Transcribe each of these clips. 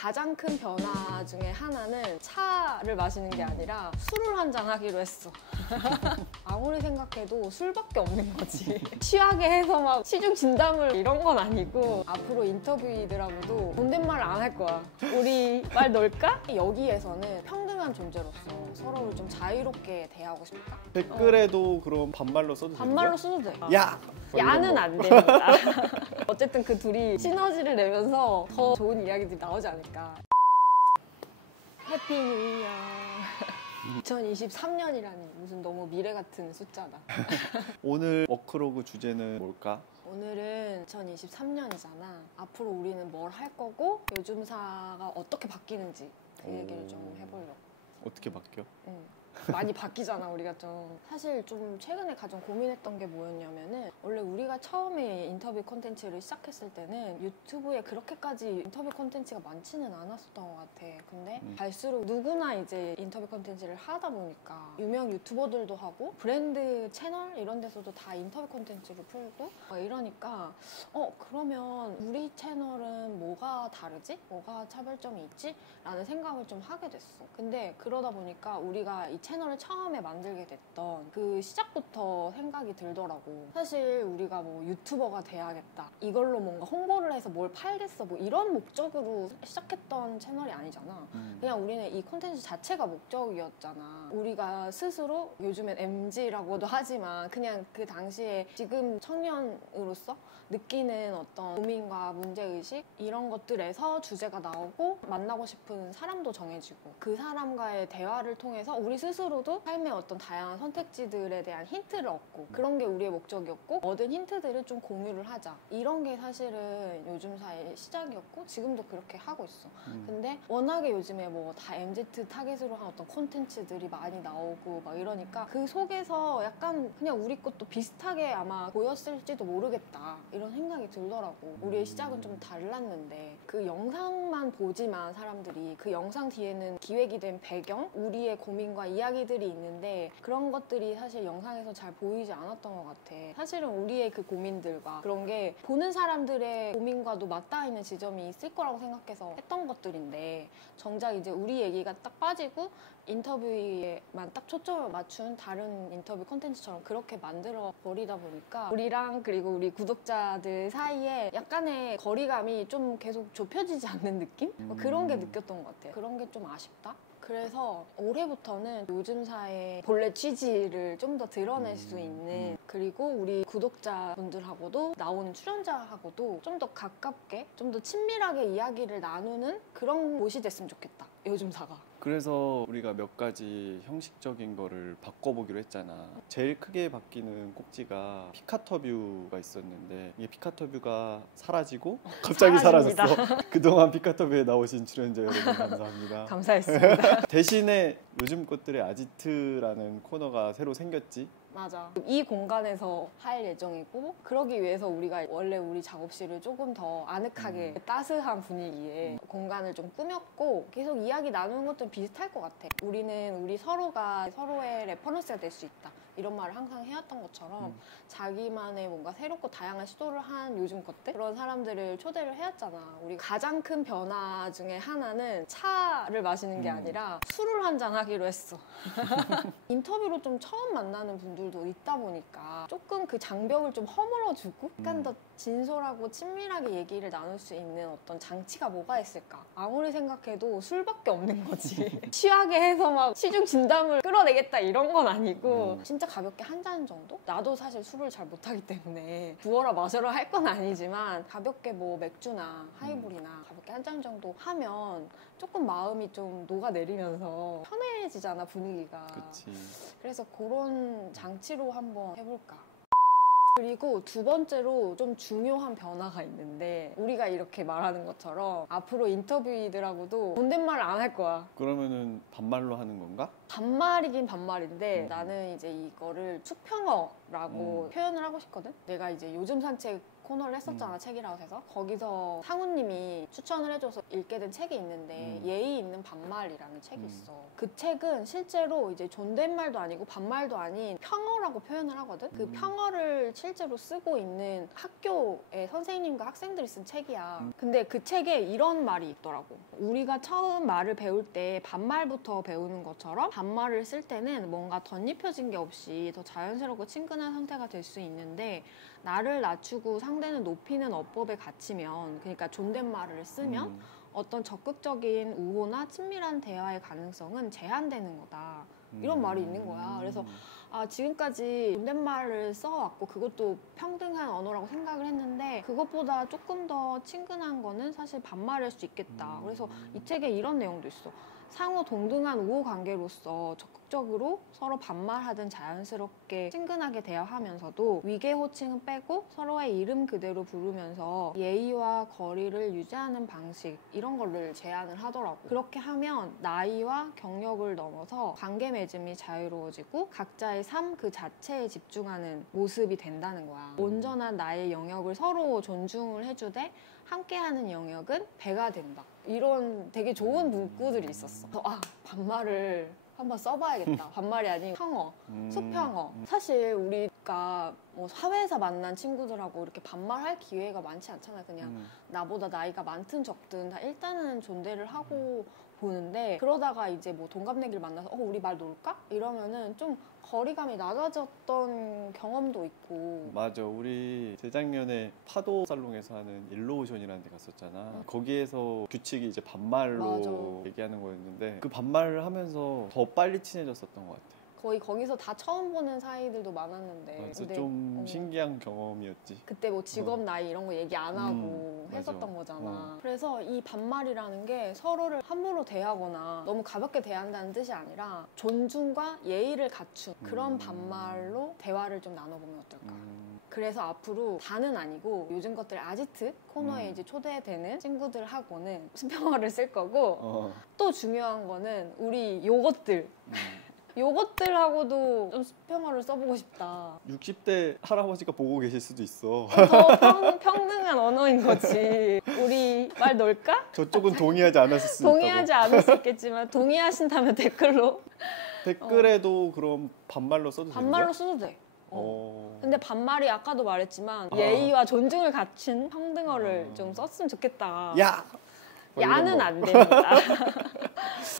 가장 큰 변화 중에 하나는 차를 마시는 게 아니라 술을 한 잔 하기로 했어. 아무리 생각해도 술밖에 없는 거지. 취하게 해서 막 시중 진담을 이런 건 아니고 앞으로 인터뷰이더라고도 존댓말 안 할 거야. 우리 말 넣을까? 여기에서는 평등한 존재로서 서로를 좀 자유롭게 대하고 싶다. 댓글에도 그럼 반말로 써도 되는 반말로 거야? 써도 돼. 야! 야는 안 됩니다. 어쨌든 그 둘이 시너지를 내면서 더 좋은 이야기들이 나오지 않을까. 해피 뉴 이어. 2023년이라니 무슨 너무 미래 같은 숫자다. 오늘 워크로그 주제는 뭘까? 오늘은 2023년이잖아. 앞으로 우리는 뭘 할 거고 요즘사가 어떻게 바뀌는지 그 얘기를 좀 해보려고. 어떻게 바뀌어? 많이 바뀌잖아 우리가 좀. 사실 좀 최근에 가장 고민했던 게 뭐였냐면은 원래 우리가 처음에 인터뷰 콘텐츠를 시작했을 때는 유튜브에 그렇게까지 인터뷰 콘텐츠가 많지는 않았었던 것 같아. 근데 갈수록 누구나 이제 인터뷰 콘텐츠를 하다 보니까 유명 유튜버들도 하고 브랜드 채널 이런 데서도 다 인터뷰 콘텐츠를 풀고 이러니까 그러면 우리 채널은 뭐가 다르지? 뭐가 차별점이 있지? 라는 생각을 좀 하게 됐어. 근데 그러다 보니까 우리가 이 채널을 처음에 만들게 됐던 그 시작부터 생각이 들더라고. 사실 우리가 뭐 유튜버가 돼야겠다, 이걸로 뭔가 홍보를 해서 뭘 팔겠어, 뭐 이런 목적으로 시작했던 채널이 아니잖아. 그냥 우리는 이 콘텐츠 자체가 목적이었잖아. 우리가 스스로 요즘엔 MZ라고도 하지만 그냥 그 당시에 지금 청년으로서 느끼는 어떤 고민과 문제의식 이런 것들에서 주제가 나오고 만나고 싶은 사람도 정해지고 그 사람과의 대화를 통해서 우리 스스로도 삶의 어떤 다양한 선택지들에 대한 힌트를 얻고 그런 게 우리의 목적이었고 얻은 힌트들을 좀 공유를 하자, 이런 게 사실은 요즘사의 시작이었고 지금도 그렇게 하고 있어. 근데 워낙에 요즘에 뭐 다 MZ 타겟으로 한 어떤 콘텐츠들이 많이 나오고 막 이러니까 그 속에서 약간 그냥 우리 것도 비슷하게 아마 보였을지도 모르겠다 이런 생각이 들더라고. 우리의 시작은 좀 달랐는데 그 영상만 보지만 사람들이 그 영상 뒤에는 기획이 된 배경, 우리의 고민과 이야기들이 있는데 그런 것들이 사실 영상에서 잘 보이지 않았던 것 같아. 사실은 우리의 그 고민들과 그런 게 보는 사람들의 고민과도 맞닿아 있는 지점이 있을 거라고 생각해서 했던 것들인데 정작 이제 우리 얘기가 딱 빠지고 인터뷰에만 딱 초점을 맞춘 다른 인터뷰 콘텐츠처럼 그렇게 만들어 버리다 보니까 우리랑 그리고 우리 구독자들 사이에 약간의 거리감이 좀 계속 좁혀지지 않는 느낌? 그런 게 느꼈던 것 같아요. 그런 게 좀 아쉽다? 그래서 올해부터는 요즘사의 본래 취지를 좀 더 드러낼 수 있는, 그리고 우리 구독자분들하고도 나오는 출연자하고도 좀 더 가깝게 좀 더 친밀하게 이야기를 나누는 그런 곳이 됐으면 좋겠다, 요즘사가. 그래서 우리가 몇 가지 형식적인 거를 바꿔보기로 했잖아. 제일 크게 바뀌는 꼭지가 피카터뷰가 있었는데 이게 피카터뷰가 사라지고 갑자기 사라집니다. 사라졌어. 그동안 피카터뷰에 나오신 출연자 여러분 감사합니다. 감사했습니다. 대신에 요즘 것들의 아지트라는 코너가 새로 생겼지. 맞아. 이 공간에서 할 예정이고 그러기 위해서 우리가 원래 우리 작업실을 조금 더 아늑하게 따스한 분위기에 공간을 좀 꾸몄고 계속 이야기 나누는 것도 비슷할 것 같아. 우리는 우리 서로가 서로의 레퍼런스가 될 수 있다, 이런 말을 항상 해왔던 것처럼 자기만의 뭔가 새롭고 다양한 시도를 한 요즘 것들, 그런 사람들을 초대를 해왔잖아. 우리 가장 큰 변화 중에 하나는 차를 마시는 게 아니라 술을 한 잔 하기로 했어. 인터뷰로 좀 처음 만나는 분들도 있다 보니까 조금 그 장벽을 좀 허물어주고 약간 더 진솔하고 친밀하게 얘기를 나눌 수 있는 어떤 장치가 뭐가 있을까? 아무리 생각해도 술밖에 없는 거지. 취하게 해서 막 시중 진담을 끌어내겠다 이런 건 아니고 진짜 가볍게 한 잔 정도? 나도 사실 술을 잘 못하기 때문에 부어라 마셔라 할 건 아니지만 가볍게 뭐 맥주나 하이볼이나 가볍게 한 잔 정도 하면 조금 마음이 좀 녹아내리면서 편해지잖아, 분위기가. 그치. 그래서 그런 장치로 한번 해볼까. 그리고 두 번째로 좀 중요한 변화가 있는데 우리가 이렇게 말하는 것처럼 앞으로 인터뷰이더라고도 존댓말을 안 할 거야. 그러면은 반말로 하는 건가? 반말이긴 반말인데 나는 이제 이거를 축평어라고 표현을 하고 싶거든. 내가 이제 요즘 산책 코너를 했었잖아, 책이라웃에서. 거기서 상우님이 추천을 해줘서 읽게 된 책이 있는데 예의 있는 반말이라는 책이 있어. 그 책은 실제로 이제 존댓말도 아니고 반말도 아닌 평어라고 표현을 하거든. 그 평어를 실제로 쓰고 있는 학교의 선생님과 학생들이 쓴 책이야. 근데 그 책에 이런 말이 있더라고. 우리가 처음 말을 배울 때 반말부터 배우는 것처럼 반말을 쓸 때는 뭔가 덧입혀진 게 없이 더 자연스럽고 친근한 상태가 될 수 있는데, 나를 낮추고 상대는 높이는 어법에 갇히면, 그러니까 존댓말을 쓰면 어떤 적극적인 우호나 친밀한 대화의 가능성은 제한되는 거다. 이런 말이 있는 거야. 그래서 지금까지 존댓말을 써왔고 그것도 평등한 언어라고 생각을 했는데, 그것보다 조금 더 친근한 거는 사실 반말일 수 있겠다. 그래서 이 책에 이런 내용도 있어. 상호 동등한 우호 관계로서 적극적으로 서로 반말하든 자연스럽게 친근하게 대화하면서도 위계 호칭은 빼고 서로의 이름 그대로 부르면서 예의와 거리를 유지하는 방식, 이런 거를 제안을 하더라고. 그렇게 하면 나이와 경력을 넘어서 관계 맺음이 자유로워지고 각자의 삶 그 자체에 집중하는 모습이 된다는 거야. 온전한 나의 영역을 서로 존중을 해주되 함께하는 영역은 배가 된다. 이런 되게 좋은 문구들이 있었어. 그래서 반말을 한번 써봐야겠다. 반말이 아닌 평어, 수평어. 사실 우리가 뭐 사회에서 만난 친구들하고 이렇게 반말할 기회가 많지 않잖아. 그냥 나보다 나이가 많든 적든 다 일단은 존대를 하고 보는데, 그러다가 이제 뭐 동갑내기를 만나서 우리 말 놓을까? 이러면은 좀 거리감이 낮아졌던 경험도 있고. 맞아. 우리 재작년에 파도 살롱에서 하는 일로오션이라는 데 갔었잖아. 거기에서 규칙이 이제 반말로 맞아. 얘기하는 거였는데, 그 반말을 하면서 더 빨리 친해졌었던 것 같아. 거의 거기서 다 처음 보는 사이들도 많았는데. 그래서 근데 좀 신기한 경험이었지. 그때 뭐 직업 나이 이런 거 얘기 안 하고 했었던 맞아. 거잖아. 그래서 이 반말이라는 게 서로를 함부로 대하거나 너무 가볍게 대한다는 뜻이 아니라 존중과 예의를 갖춘 그런 반말로 대화를 좀 나눠보면 어떨까. 그래서 앞으로 다는 아니고 요즘 것들 아지트 코너에 이제 초대되는 친구들하고는 수평어를 쓸 거고, 또 중요한 거는 우리 요것들 요것들하고도 좀 수평어를 써보고 싶다. 60대 할아버지가 보고 계실 수도 있어. 더 평등한 언어인 거지. 우리 말 놓을까? 저쪽은 동의하지 않았을 수 동의하지 있다고. 않을 수 있겠지만 동의하신다면 댓글로. 댓글에도 그럼 반말로 써도 되는 거야? 반말로 써도 돼. 근데 반말이 아까도 말했지만 예의와 존중을 갖춘 평등어를 좀 썼으면 좋겠다. 야! 뭐 이런 야는 거. 안 됩니다.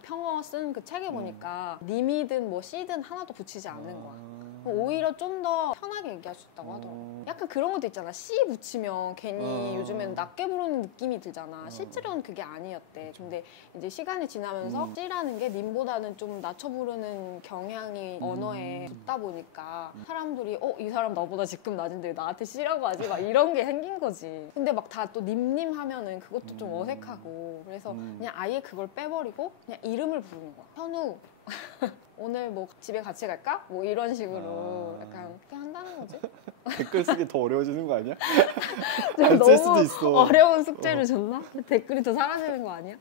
평어 쓴 그 책에 보니까 님이든 뭐 씨든 하나도 붙이지 않는 거야. 오히려 좀 더 편하게 얘기할 수 있다고 하더라고. 약간 그런 것도 있잖아. 씨 붙이면 괜히 요즘에는 낮게 부르는 느낌이 들잖아. 실제로는 그게 아니었대. 근데 이제 시간이 지나면서 씨라는 게 님보다는 좀 낮춰 부르는 경향이 언어에 붙다 보니까 사람들이 이 사람 나보다 직급 낮은데 왜 나한테 씨라고 하지? 막 이런 게 생긴 거지. 근데 막 다 또 님님 하면은 그것도 좀 어색하고. 그래서 그냥 아예 그걸 빼버리고 그냥 이름을 부르는 거야. 현우. 오늘 뭐 집에 같이 갈까? 뭐 이런 식으로 약간 그렇게 한다는 거지. 댓글 쓰기 더 어려워지는 거 아니야? 안 쓸 수도 있어. 너무 어려운 숙제를 줬나? 댓글이 더 사라지는 거 아니야?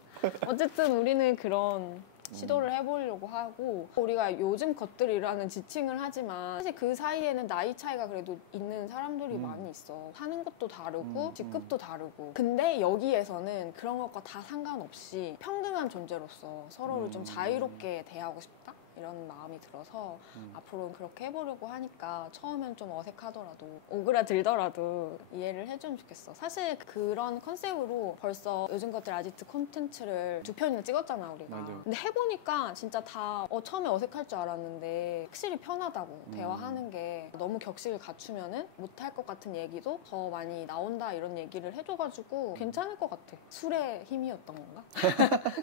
어쨌든 우리는 그런 시도를 해보려고 하고, 우리가 요즘 것들이라는 지칭을 하지만 사실 그 사이에는 나이 차이가 그래도 있는 사람들이 많이 있어. 사는 것도 다르고 직급도 다르고. 근데 여기에서는 그런 것과 다 상관없이 평등한 존재로서 서로를 좀 자유롭게 대하고 싶다? 이런 마음이 들어서 앞으로는 그렇게 해보려고 하니까 처음엔 좀 어색하더라도 오그라들더라도 이해를 해주면 좋겠어. 사실 그런 컨셉으로 벌써 요즘 것들 아지트 콘텐츠를 2편이나 찍었잖아 우리가. 맞아. 근데 해보니까 진짜 다 처음에 어색할 줄 알았는데 확실히 편하다고. 대화하는 게 너무 격식을 갖추면은 못할 것 같은 얘기도 더 많이 나온다 이런 얘기를 해줘가지고 괜찮을 것 같아. 술의 힘이었던 건가?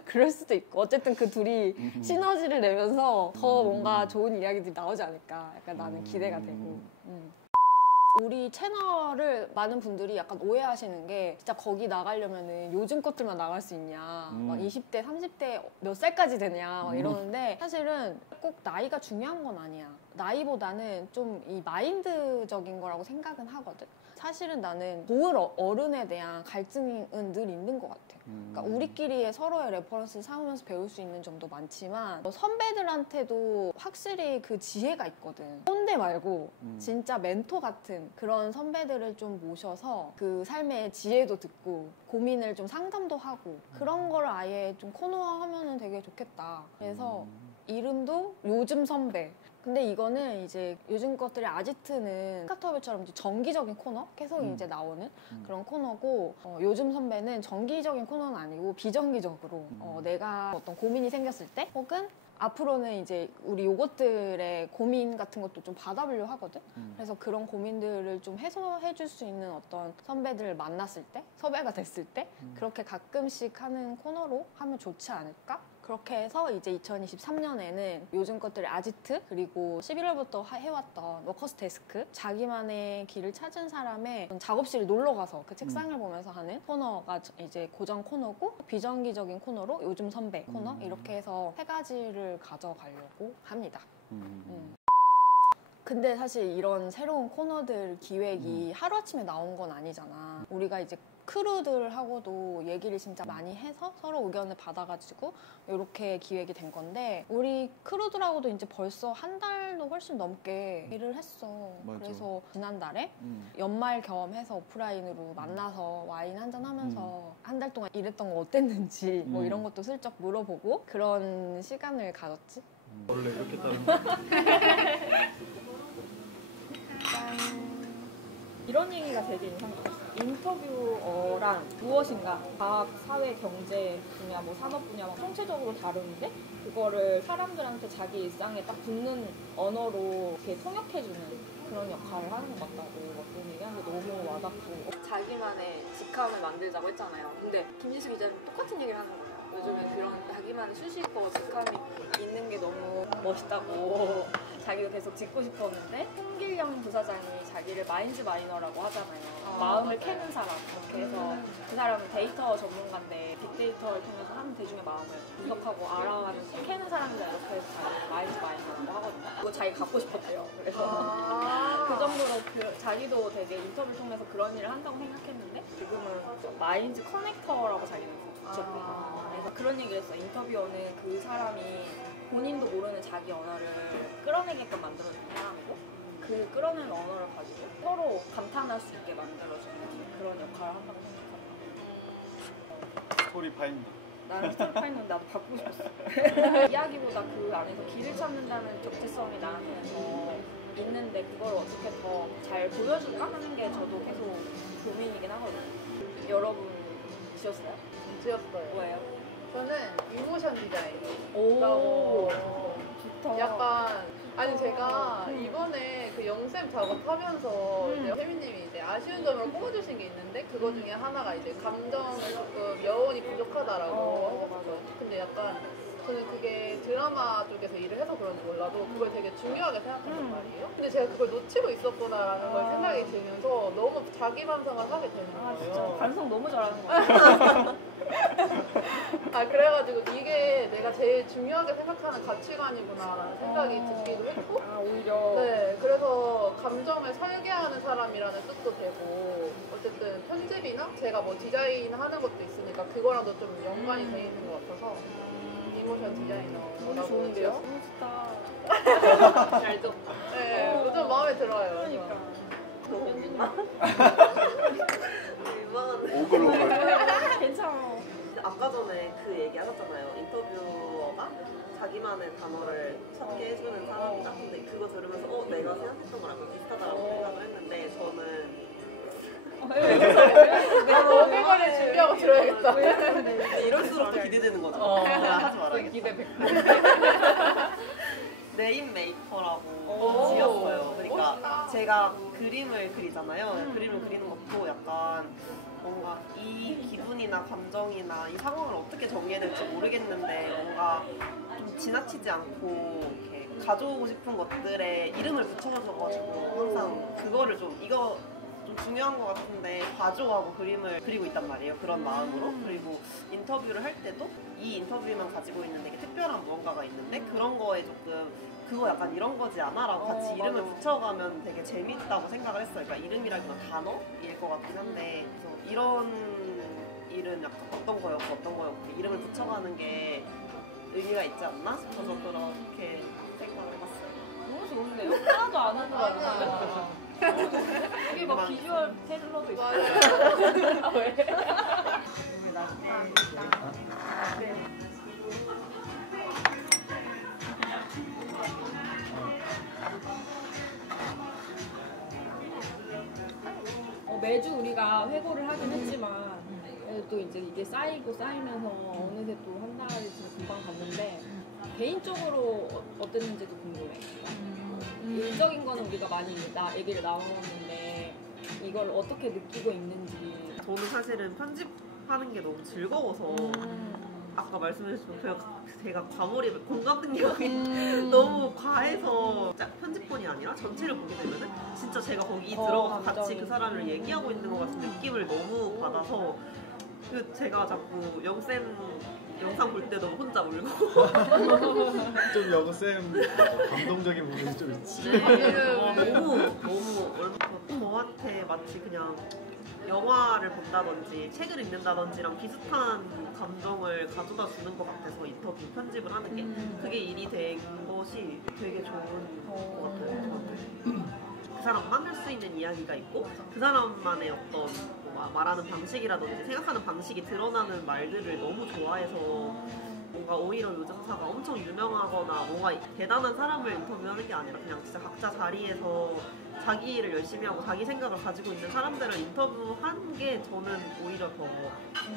그럴 수도 있고. 어쨌든 그 둘이 시너지를 내면서 더 뭔가 좋은 이야기들이 나오지 않을까. 약간 나는 기대가 되고. 우리 채널을 많은 분들이 약간 오해하시는 게, 진짜 거기 나가려면은 요즘 것들만 나갈 수 있냐, 막 20대, 30대 몇 살까지 되냐 막 이러는데, 사실은 꼭 나이가 중요한 건 아니야. 나이보다는 좀 이 마인드적인 거라고 생각은 하거든. 사실은 나는 고을 어른에 대한 갈증은 늘 있는 것 같아. 그러니까 우리끼리의 서로의 레퍼런스를 삼으면서 배울 수 있는 점도 많지만 선배들한테도 확실히 그 지혜가 있거든. 꼰대 말고 진짜 멘토 같은 그런 선배들을 좀 모셔서 그 삶의 지혜도 듣고 고민을 좀 상담도 하고 그런 걸 아예 좀 코너화하면 되게 좋겠다. 그래서 이름도 요즘 선배. 근데 이거는 이제 요즘 것들이 아지트는 카카오톡처럼 이제 정기적인 코너 계속 이제 나오는 그런 코너고 요즘 선배는 정기적인 코너는 아니고 비정기적으로 내가 어떤 고민이 생겼을 때 혹은 앞으로는 이제 우리 요것들의 고민 같은 것도 좀 받아보려고 하거든. 그래서 그런 고민들을 좀 해소해 줄 수 있는 어떤 선배들을 만났을 때 섭외가 됐을 때 그렇게 가끔씩 하는 코너로 하면 좋지 않을까? 그렇게 해서 이제 2023년에는 요즘 것들의 아지트 그리고 11월부터 해왔던 워커스 데스크 자기만의 길을 찾은 사람의 작업실에 놀러 가서 그 책상을 보면서 하는 코너가 이제 고정 코너고 비정기적인 코너로 요즘 선배 코너 이렇게 해서 세 가지를 가져가려고 합니다. 근데 사실 이런 새로운 코너들 기획이 하루아침에 나온 건 아니잖아. 우리가 이제 크루들하고도 얘기를 진짜 많이 해서 서로 의견을 받아가지고 이렇게 기획이 된 건데 우리 크루들하고도 이제 벌써 한 달도 훨씬 넘게 일을 했어. 맞아. 그래서 지난달에 연말 겸해서 오프라인으로 만나서 와인 한잔 하면서 한 달 동안 일했던 거 어땠는지 뭐 이런 것도 슬쩍 물어보고 그런 시간을 가졌지. 원래 이렇게 따르는 거 이런 얘기가 되게 인상 깊었어요. 인터뷰어란 무엇인가 과학, 사회, 경제 분야, 뭐 산업 분야 막 총체적으로 다루는데 그거를 사람들한테 자기 일상에 딱 붙는 언어로 이렇게 통역해주는 그런 역할을 하는 것 같다고 막 그런 얘기하는 게 너무 와닿고 자기만의 직함을 만들자고 했잖아요. 근데 김진수 기자는 똑같은 얘기를 하는 거예요. 요즘에 그런 자기만의 수식어, 직함이 있는 게 너무 멋있다고 자기가 계속 짓고 싶었는데 홍길영 부사장이 자기를 마인즈 마이너라고 하잖아요. 마음을 캐는 사람 그렇게 해서 그 사람은 데이터 전문가인데 빅데이터를 통해서 한 대중의 마음을 분석하고 알아가는 캐는 사람이다 이렇게 해서 자기를 마인즈 마이너라고 하거든요. 그거 자기가 갖고 싶었대요. 그래서 그 정도로 자기도 되게 인터뷰를 통해서 그런 일을 한다고 생각했는데 지금은 마인즈 커넥터라고 자기는 붙였대요. 그래서 그런 얘기를 했어요. 인터뷰어는 그 사람이 본인도 모르는 자기 언어를 끌어내게끔 만들어주는 사람이고 그 끌어낸 언어를 가지고 서로 감탄할 수 있게 만들어주는 그런 역할을 한다고 생각합니다. 스토리 파인더. 나는 스토리파이는 나도 바꾸고 싶었어. 이야기보다 그 안에서 길을 찾는다는 적지성이 나한테는 더 있는데 그걸 어떻게 더 잘 보여줄까 하는 게 저도 계속 고민이긴 하거든요. 여러분 지었어요? 지었어요. 뭐예요? 저는 이모션 디자인. 오, 좋다. 약간 아니 제가 이번에 그 영쌤 작업하면서 이제 혜미님이 이제 아쉬운 점을 꼽아주신 게 있는데 그거 중에 하나가 이제 감정을 조금 여운이 부족하다라고 하셨죠. 근데 약간 저는 그게 드라마 쪽에서 일을 해서 그런지 몰라도 그걸 되게 중요하게 생각했단 말이에요. 근데 제가 그걸 놓치고 있었구나라는 걸 생각이 들면서 너무 자기 반성을 하게 되는 거예요. 진짜 반성 너무 잘하는 것 같아요. 그래가지고 이게 내가 제일 중요하게 생각하는 가치관이구나라는 생각이 듣기도 했고 오히려 네, 그래서 감정을 설계하는 사람이라는 뜻도 되고 어쨌든 편집이나 제가 뭐 디자인하는 것도 있으니까 그거랑도 좀 연관이 돼 있는 것 같아서 이모션 디자이너라고 너무 좋은데요? 지었습니다. 너무 좋다. 잘 줬다. 네, 요즘 마음에 들어요. 그러니까. 오글오글. 괜찮아. 아까 전에 그 얘기 하셨잖아요. 인터뷰어가 자기만의 단어를 찾게 해주는 사람이다. 근데 그거 들으면서 내가 생각했던 거랑 좀 비슷하다라고 생각을 했는데 저는 오글거리 준비하고 들어야겠다. 이럴수록 더 기대되는 거죠. 내가 하지 말아야겠다. 기대 100%. 네임 메이커라고 오, 지었어요. 그러니까 멋있다. 제가 그림을 그리잖아요. 그림을 그리는 것도 약간 뭔가 이 기분이나 감정이나 이 상황을 어떻게 정리해야 될지 모르겠는데 뭔가 좀 지나치지 않고 이렇게 가져오고 싶은 것들에 이름을 붙여줘가지고 항상 그거를 좀 이거 좀 좀 중요한 것 같은데 과조하고 그림을 그리고 있단 말이에요. 그런 마음으로. 그리고 인터뷰를 할 때도 이 인터뷰만 가지고 있는 되게 특별한 무언가가 있는데 그런 거에 조금 그거 약간 이런 거지 않아? 라고 같이 이름을 붙여가면 되게 재밌다고 생각을 했어요. 그러니까 이름이라기보다 단어일 것 같긴 한데 그래서 이런 일은 약간 어떤 거였고 어떤 거였고 이름을 붙여가는 게 의미가 있지 않나 싶어서 그렇게 생각을 해봤어요. 너무 좋은데요? 하나도 안 하더라고요. 이게 막 비주얼 테일러도 있어요. 맞아요. 왜? 매주 우리가 회고를 하긴 했지만 또 이제 이게 쌓이고 쌓이면서 어느새 또 한 달이 지금 금방 갔는데 개인적으로 어땠는지도 궁금해. 일적인 거는 우리가 많이 얘기를 나눴는데 이걸 어떻게 느끼고 있는지. 저는 사실은 편집하는 게 너무 즐거워서 아까 말씀해주신 제가 과몰입, 공감 능력이 너무 과해서 편집본이 아니라 전체를 보게 되면은 진짜 제가 거기 들어가서 같이 그 사람을 얘기하고 있는 것 같은 느낌을 너무 받아서 제가 자꾸 영쌤 영상 볼 때 너무 혼자 울고 좀 영쌤 감동적인 부분이 좀 있지. 너무 저한테 마치 그냥 영화를 본다든지 책을 읽는다든지랑 비슷한 감정을 가져다 주는 것 같아서 인터뷰 편집을 하는 게 그게 일이 된 것이 되게 좋은 것 같아요. 저한테. 그 사람만 할 수 있는 이야기가 있고 그 사람만의 어떤 말하는 방식이라든지 생각하는 방식이 드러나는 말들을 너무 좋아해서 뭔가 오히려 요정사가 엄청 유명하거나 뭔가 대단한 사람을 인터뷰하는 게 아니라 그냥 진짜 각자 자리에서 자기 일을 열심히 하고 자기 생각을 가지고 있는 사람들을 인터뷰한 게 저는 오히려 더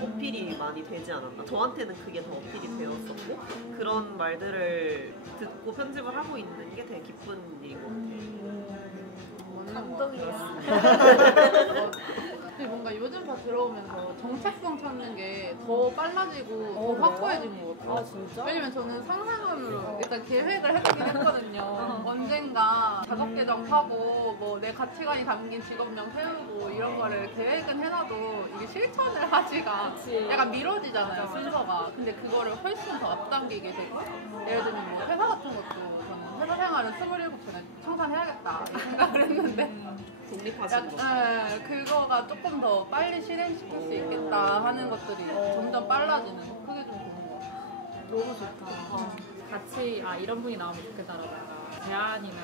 어필이 많이 되지 않았나. 저한테는 그게 더 어필이 되었었고 그런 말들을 듣고 편집을 하고 있는 게 되게 기쁜 일인 것 같아요. 감동이야. 뭔가 요즘 다 들어오면서 정체성 찾는 게 더 빨라지고 더 확고해진 것 같아요. 아 진짜? 왜냐면 저는 상상으로 일단 계획을 해보긴 했거든요. 언젠가 작업 계정 하고 뭐 내 가치관이 담긴 직업명 세우고 이런 거를 계획은 해놔도 이게 실천을 하지가 약간 미뤄지잖아요, 순서가. 근데 그거를 훨씬 더 앞당기게 되고 예를 들면 뭐 회사 같은 것도 저는 회사 생활은 27살에 청산해야겠다 이 생각을 했는데 독립하시는 거. 네, 그거가 조금 더 빨리 실행시킬 수 있겠다 하는 것들이 점점 빨라지는 그게 좀 좋은 것 같아요. 너무 좋다. 같이 이런 분이 나오면 좋겠다라던가 제안이나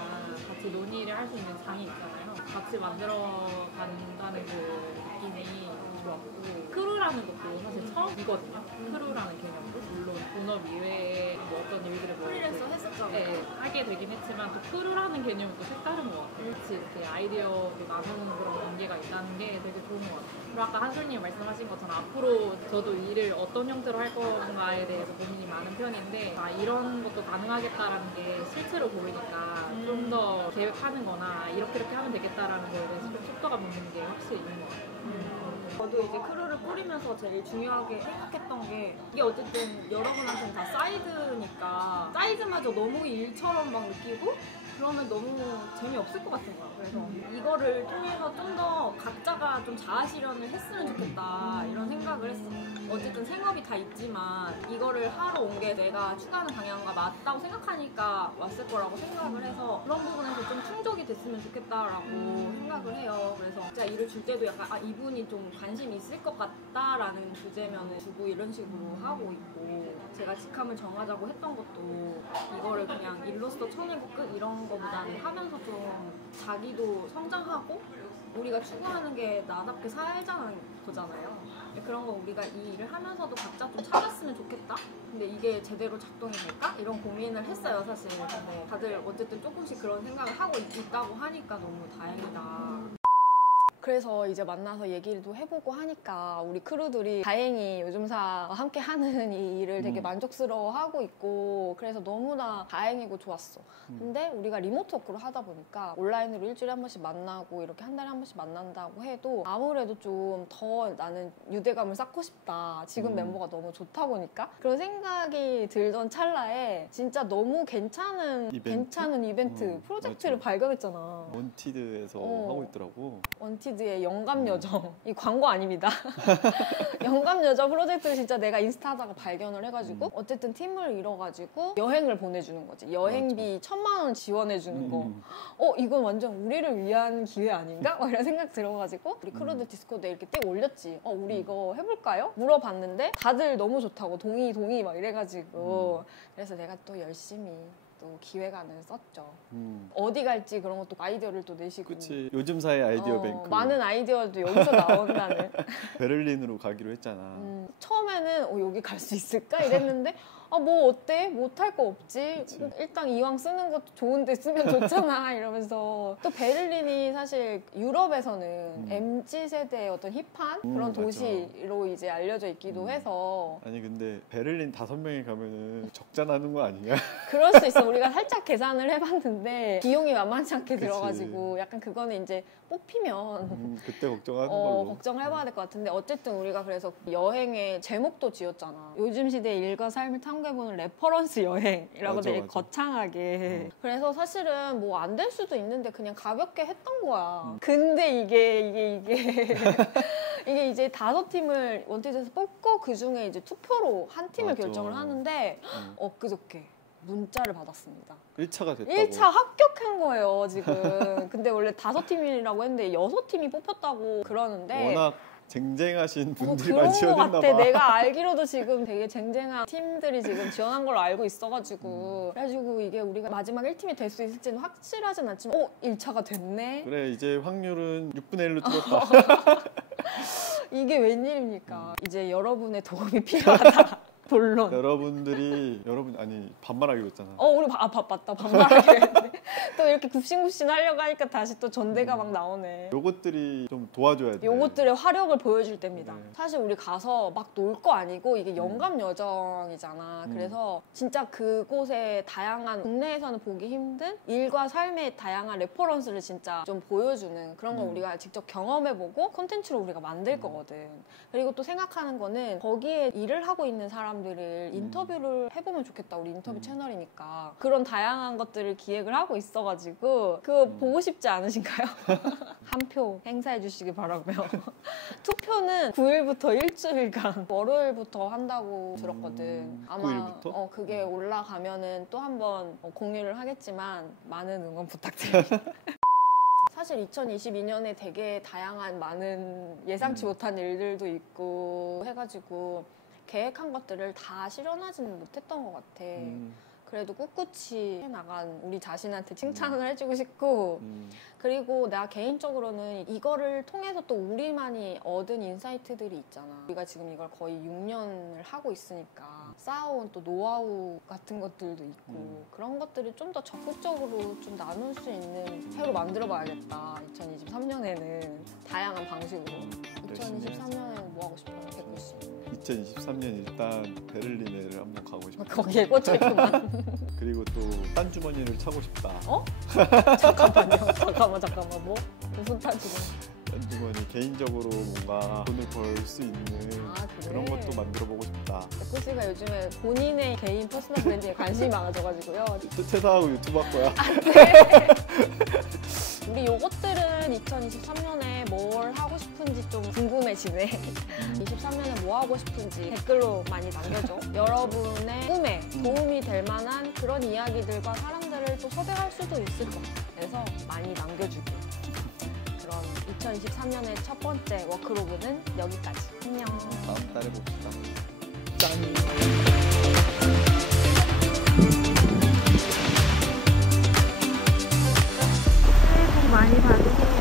같이 논의를 할 수 있는 장이 있잖아요. 같이 만들어 간다는 그 느낌이 좋았고 크루라는 것도 사실 처음이거든요. 크루라는 개념도 물론 본업 이외에 뭐 어떤 일들을 뭐 프리랜서 했었잖아요. 네, 하게 되긴 했지만 또 크루라는 개념은 또 색다른 것 같아요. 같이 이렇게 아이디어도 나누는 그런 관계가 있다는 게 되게 좋은 것 같아요. 그리고 아까 한솔님 말씀하신 것처럼 앞으로 저도 일을 어떤 형태로 할 건가에 대해서 고민이 많은 편인데 이런 것도 가능하겠다라는 게 실제로 보이니까 좀 더 계획하는 거나 이렇게 하면 되겠다라는 거에 대해서 좀 속도가 붙는 게 확실히 있는 것 같아요. 저도 이제 크루를 꾸리면서 제일 중요하게 생각했던 게 이게 어쨌든 여러분한테는 다 사이드니까 사이즈마저 너무 일처럼 막 느끼고 그러면 너무 재미없을 것 같은 거야. 그래서 이거를 통해서 좀 더 각자가 좀 자아 실현을 했으면 좋겠다 이런 생각을 했어. 어쨌든 생업이 다 있지만 이거를 하러 온 게 내가 추구하는 방향과 맞다고 생각하니까 왔을 거라고 생각을 해서 그런 부분에서 좀 충족이 됐으면 좋겠다라고 생각을 해요. 그래서 진짜 일을 줄 때도 약간 이분이 좀 관심이 있을 것 같다라는 주제면은 주고 이런 식으로 하고 있고 제가 직함을 정하자고 했던 것도 이거를 그냥 일로서 쳐내고 끝 이런 거보다는 하면서 좀 자기도 성장하고 우리가 추구하는 게 나답게 살자는 거잖아요. 그런 거 우리가 이 일을 하면서도 각자 좀 찾았으면 좋겠다? 근데 이게 제대로 작동이 될까? 이런 고민을 했어요, 사실. 근데 다들 어쨌든 조금씩 그런 생각을 하고 있다고 하니까 너무 다행이다. 그래서 이제 만나서 얘기도 해보고 하니까 우리 크루들이 다행히 요즘사와 함께 하는 이 일을 되게 만족스러워하고 있고 그래서 너무나 다행이고 좋았어. 근데 우리가 리모트 워크로 하다 보니까 온라인으로 일주일에 한 번씩 만나고 이렇게 한 달에 한 번씩 만난다고 해도 아무래도 좀 더 나는 유대감을 쌓고 싶다. 지금 멤버가 너무 좋다 보니까 그런 생각이 들던 찰나에 진짜 너무 괜찮은 이벤트 프로젝트를 맞아. 발견했잖아. 원티드에서 하고 있더라고. 원티드 디스코이드의 영감 여정 이 광고 아닙니다. 영감 여정 프로젝트를 진짜 내가 인스타하다가 발견을 해가지고 어쨌든 팀을 이뤄가지고 여행을 보내주는 거지. 여행비 1,000만 원 지원해주는 거. 이건 완전 우리를 위한 기회 아닌가? 막 이런 생각 들어가지고 우리 크루드 디스코드에 이렇게 띄고 올렸지. 우리 이거 해볼까요? 물어봤는데 다들 너무 좋다고 동의 막 이래가지고 그래서 내가 또 열심히 또 기획안을 썼죠. 어디 갈지 그런 것도 아이디어를 또 내시고. 그치. 요즘 사회 아이디어 뱅크. 많은 아이디어도 여기서 나온다는. 베를린으로 가기로 했잖아. 처음에는 여기 갈 수 있을까 이랬는데 뭐 어때? 못할 거 없지. 일단 이왕 쓰는 것도 좋은데 쓰면 좋잖아 이러면서. 또 베를린이 사실 유럽에서는 MZ세대의 어떤 힙한 그런 맞아. 도시로 이제 알려져 있기도 해서. 아니 근데 베를린 5명이 가면은 적자 나는 거 아니야? 그럴 수 있어. 우리가 살짝 계산을 해봤는데 비용이 만만치 않게 그치. 들어가지고 약간 그거는 이제 뽑히면 그때 걱정하는 걸로. 걱정해봐야 될 것 같은데 어쨌든 우리가 그래서 여행의 제목도 지었잖아. 요즘 시대의 일과 삶을 탐구해보는 레퍼런스 여행이라고 맞아, 되게 맞아. 거창하게. 그래서 사실은 뭐 안 될 수도 있는데 그냥 가볍게 했던 거야. 근데 이게 이게 이제 5팀을 원티드에서 뽑고 그 중에 이제 투표로 한 팀을 맞아. 결정을 하는데 엊그저께 문자를 받았습니다. 1차가 됐다고. 1차 합격한 거예요, 지금. 근데 원래 5팀이라고 했는데 6팀이 뽑혔다고 그러는데. 워낙 쟁쟁하신 분들이 그런 많이 거 지원했나 같아. 봐. 내가 알기로도 지금 되게 쟁쟁한 팀들이 지금 지원한 걸로 알고 있어가지고. 그래가지고 이게 우리가 마지막 1팀이 될 수 있을지는 확실하진 않지만 1차가 됐네? 그래 이제 확률은 6분의 1로 줄었다. 이게 웬일입니까? 이제 여러분의 도움이 필요하다. 본론. 여러분 아니 반말하기로 했잖아. 우리 맞다. 반말하기로 했는데. 또 이렇게 굽신굽신 하려고 하니까 다시 또 전대가 막 나오네. 요것들이 좀 도와줘야 돼. 요것들의 화력을 보여줄 때입니다. 네. 사실 우리 가서 막 놀 거 아니고 이게 영감 여정이잖아. 그래서 진짜 그곳에 다양한 국내에서는 보기 힘든 일과 삶의 다양한 레퍼런스를 진짜 좀 보여주는 그런 걸 우리가 직접 경험해보고 콘텐츠로 우리가 만들 거거든. 그리고 또 생각하는 거는 거기에 일을 하고 있는 사람들을 인터뷰를 해보면 좋겠다. 우리 인터뷰 채널이니까. 그런 다양한 것들을 기획을 하고 있어가지고 그거 보고 싶지 않으신가요? 한 표 행사해 주시기 바라고요. 투표는 9일부터 일주일간 월요일부터 한다고 들었거든. 아마 9일부터? 그게 올라가면은 또 한번 공유를 하겠지만 많은 응원 부탁드립니다. 사실 2022년에 되게 다양한 많은 예상치 못한 일들도 있고 해가지고 계획한 것들을 다 실현하지는 못했던 것 같아. 그래도 꿋꿋이 해나간 우리 자신한테 칭찬을 해주고 싶고 그리고 내가 개인적으로는 이거를 통해서 또 우리만이 얻은 인사이트들이 있잖아. 우리가 지금 이걸 거의 6년을 하고 있으니까 쌓아온 또 노하우 같은 것들도 있고 그런 것들을 좀 더 적극적으로 좀 나눌 수 있는 해로 만들어봐야겠다. 2023년에는 다양한 방식으로. 2023년에는 뭐 하고 싶어요? 백구씨. 2023년 일단 베를린을 한번 가고 싶다. 거기에 꽂혀있구만. 그리고 또 딴주머니를 차고 싶다. 잠깐만요. 잠깐만. 뭐? 무슨 타지금? 딴주머니 개인적으로 뭔가 돈을 벌 수 있는 그래? 그런 것도 만들어보고 싶다. 백구씨가 요즘에 본인의 개인 퍼스널 브랜딩에 관심이 많아져가지고 퇴사하고 유튜브 할 거야. 우리 요것들은 2023년에 뭘 하고 싶은지 좀 궁금해지네. 23년에 뭐 하고 싶은지 댓글로 많이 남겨줘. 여러분의 꿈에 도움이 될 만한 그런 이야기들과 사람들을 또 섭외할 수도 있을 것 같아. 그래서 많이 남겨주고. 그럼 2023년의 첫 번째 워크로그는 여기까지. 안녕. 다음 달에 봅시다. 짠! 많이 받으세요.